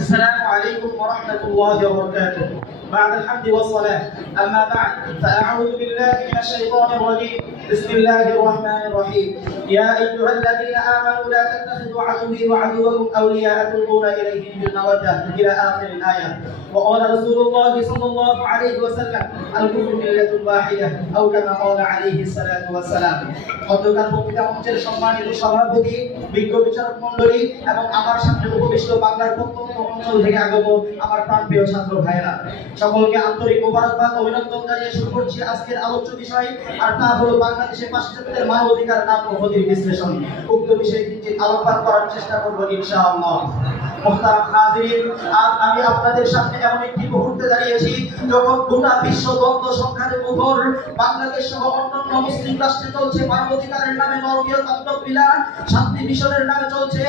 السلام عليكم ورحمة الله وبركاته. بعد الحمد والصلاة. أما بعد فأعوذ بالله من الشيطان الرجيم. بسم الله الرحمن الرحيم يا أيها الذين آمنوا لا تتخذوا عدوي وعدوكم أولياء تلقون إليهم بالمودة إلى آخر الآية وقال رسول الله صلى الله عليه وسلم الكفر ملة واحدة أو كما قال عليه الصلاة والسلام গতকাল বক্তৃতা মঞ্চের সম্মানিত সভাপতি বিজ্ঞ বিচারক মন্ডলী এবং আমার সামনে উপবিষ্ট বাংলার প্রত্যন্ত অঞ্চল থেকে আগত আমার প্রাণপ্রিয় ছাত্র ভাইরা সকলকে আন্তরিক মোবারকবাদ অভিনন্দন জানিয়ে শুরু করছি আজকের আলোচ্য বিষয় আর তা হলো বাংলাদেশের পাশ্চাত্যের মানবাধিকার নাম ও বিশ্লেষণ। উক্ত বিষয়ে কিঞ্চিত আলোকপাত করার চেষ্টা করব ইনশাআল্লাহ। আমি আপনাদের একটি মুহূর্তে দাঁড়িয়েছি, যখন গোটা বাংলাদেশ মানবাধিকারের নামে শান্তি নামে চলছে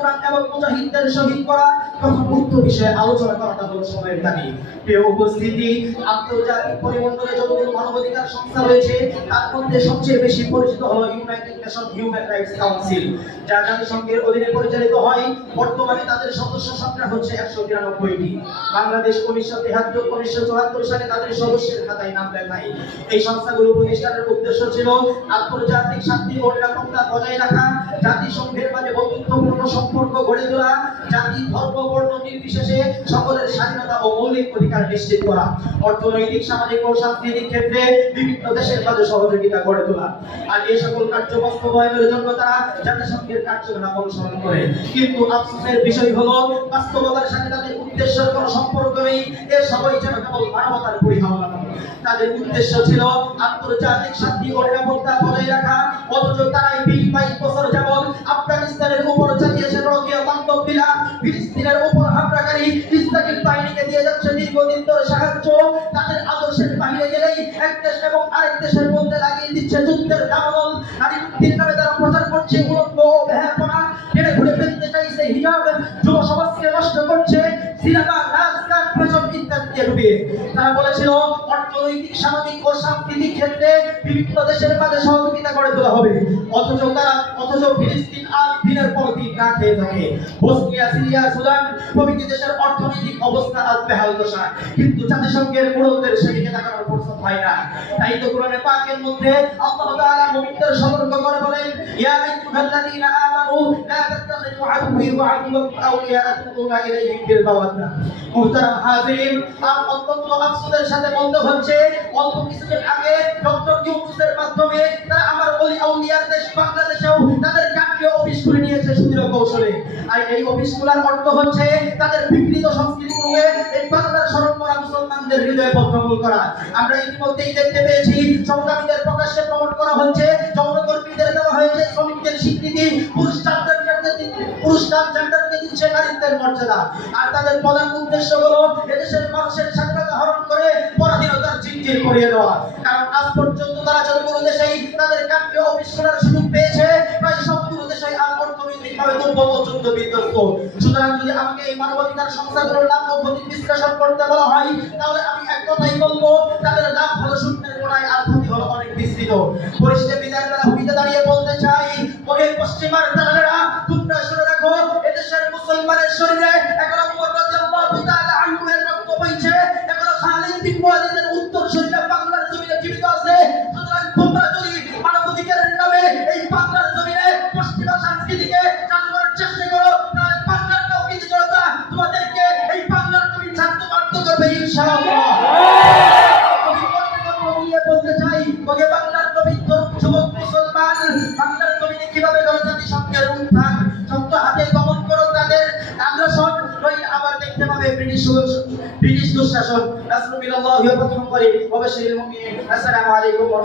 কোরআন এবং মুজাহিদদের শহীদ করা, তখন উক্ত বিষয়ে আলোচনা করাটা হলো সময়ের দাবি। প্রিয় উপস্থিতি, আন্তর্জাতিক পরিমণ্ডলে যতগুলো মানবাধিকার সংস্থা রয়েছে, তার মধ্যে সবচেয়ে বেশি পরিচিত হলো United Nation human rights council যা জাতিসংঘের অধীনে পরিচালিত হয়, বর্তমানে তাদের সদস্য সংখ্যা হচ্ছে একশো তিরানব্বইটি। বাংলাদেশ উনিশশো তেহাত্তর উনিশশো চুয়াত্তর সালে তাদের সদস্যের খাতায় নাম লেখায় এই সংস্থাগুলো প্রতিষ্ঠানের উদ্দেশ্য ছিল আন্তর্জাতিক শান্তি ও নিরাপত্তা বজায় রাখা, জাতিসংঘের মাঝে বন্ধুত্বপূর্ণ সম্পর্ক গড়ে তোলা, জাতি, ধর্ম, বর্ণ, নির্বিশেষে সকলের স্বাধীনতা ও মৌলিক অধিকার নিশ্চিত করা, অর্থনৈতিক, সামাজিক ও সাংস্কৃতিক ক্ষেত্রে বিভিন্ন দেশের মাঝে সহযোগিতা গড়ে তোলা। আর এই সকল কার্য বাস্তবায়নের জন্য তারা জাতিসংঘের কার্যক্রম অনুসরণ করে। কিন্তু আফসোসের বিষয় হলো, বাস্তবতার সাথে তাদের উদ্দেশ্যের কোনো সম্পর্ক নেই, এ সবাই যেন কেবল মানবতার পরিহাওয়া তাদের উদ্দেশ্য ছিল আন্তর্জাতিক শান্তি ও নিরাপত্তা বজায় রাখা, অথচ তারাই বিশ বাইশ দীর্ঘদিন ধরে সাহায্য, তাদের আদর্শের বাহিরে গেলেই এক দেশ এবং আরেক দেশের মধ্যে লাগিয়ে দিচ্ছে যুদ্ধের দামল নারী মুক্তির নামে তারা প্রচার করছে উলম্ব ও বেহাপনা টেনে ঘুরে ফেলতে চাইছে হিজাব, যুব সমাজকে নষ্ট করছে, সিনেমা, নাচ, গান, ফ্যাশন ইত্যাদিতে ডুবিয়ে। তারা বলেছিল অর্থনৈতিক সামাজিক, ও সাংস্কৃতিক ক্ষেত্রে বিভিন্ন দেশের মাঝে সহযোগিতা করে তোলা হবে। অথচ তারা, অথচ ফিলিস্তিন আজ দিনের পর দিন না খেয়ে থাকে। বসনিয়া, সিরিয়া, সুদান প্রভৃতি দেশের অর্থনৈতিক অবস্থা আজ বেহাল দশা। কিন্তু জাতিসংঘের মুরব্বীদের সেদিকে তাকানোর ফুরসত হয় না। তাই তো কোরআনে পাকের মধ্যে আল্লাহ তাআলা মুমিনদের সতর্ক করে বলেন, ইয়া আইয়ুহাল্লাযীনা আমানু, লা তাত্তাখিযু আদুওয়ি ওয়া আদুওয়াকুম আউলিয়া তুলকুনা ইলাইহিম বিল মাওয়াদ্দা মুহতারাম হাজিরিন, আর অত্যন্ত আফসোসের সাথে বলতে হচ্ছে অল্প কিছুদিন আগে ডক্টর ইউনূসের মাধ্যমে তারা আমার ওলি আউলিয়ার দেশ বাংলাদেশেও তাদের কাকীয় অফিস খুলে নিয়েছে সুদৃঢ় কৌশলে। আর এই অফিসগুলোর অর্থ হচ্ছে তাদের বিকৃত সংস্কৃতিগুলোকে এই বাংলার স্মরণ করা মুসলমানদের হৃদয়ে বদ্ধমূল করা। আমরা ইতিমধ্যেই দেখতে পেয়েছি, সংগ্রামীদের প্রকাশ্যে প্রমোট করা হচ্ছে যৌনকর্মীদের দেওয়া হয়েছে শ্রমিকদের স্বীকৃতি পুরুষ ট্রান্সজেন্ডারকে পুরুষ ট্রান্সজেন্ডারকে দিচ্ছে নারীত্বের মর্যাদা। আর তাদের প্রধান উদ্দেশ্য হলো এদেশের মানুষের জিঞ্জির করিয়ে দেওয়া কারণ আজ পর্যন্ত তারা যতগুলো দেশেই তাদের কাকীয় অফিস সুযোগ পেয়েছে, প্রায় সবগুলো অর্থনৈতিকভাবে দুর্বল যুদ্ধ বিধ্বস্ত। সুতরাং যদি আমাকে এই মানবাধিকার সংস্থাগুলোর লাভ বিশ্লেষণ করতে বলা হয়, তাহলে আমি এক কথাই বলব, তাদের লাভ হলো শূন্যের আর ক্ষতি হলো অনেক বিস্তৃত ওকে বাংলার তরুণ যুবক, মুসলমান, বাংলার নবীনে কীভাবে জনজাতি সঙ্গে উত্থান শক্ত হাতে দমন করো তাদের আগ্রাসন, ওই আবার দেখতে পাবে ব্রিটিশ ব্রিটিশ দুঃশাসন। রাসূলুল্লাহ প্রথম করে, অবশ্যই মুমিনিন আসসালামু আলাইকুম ওয়া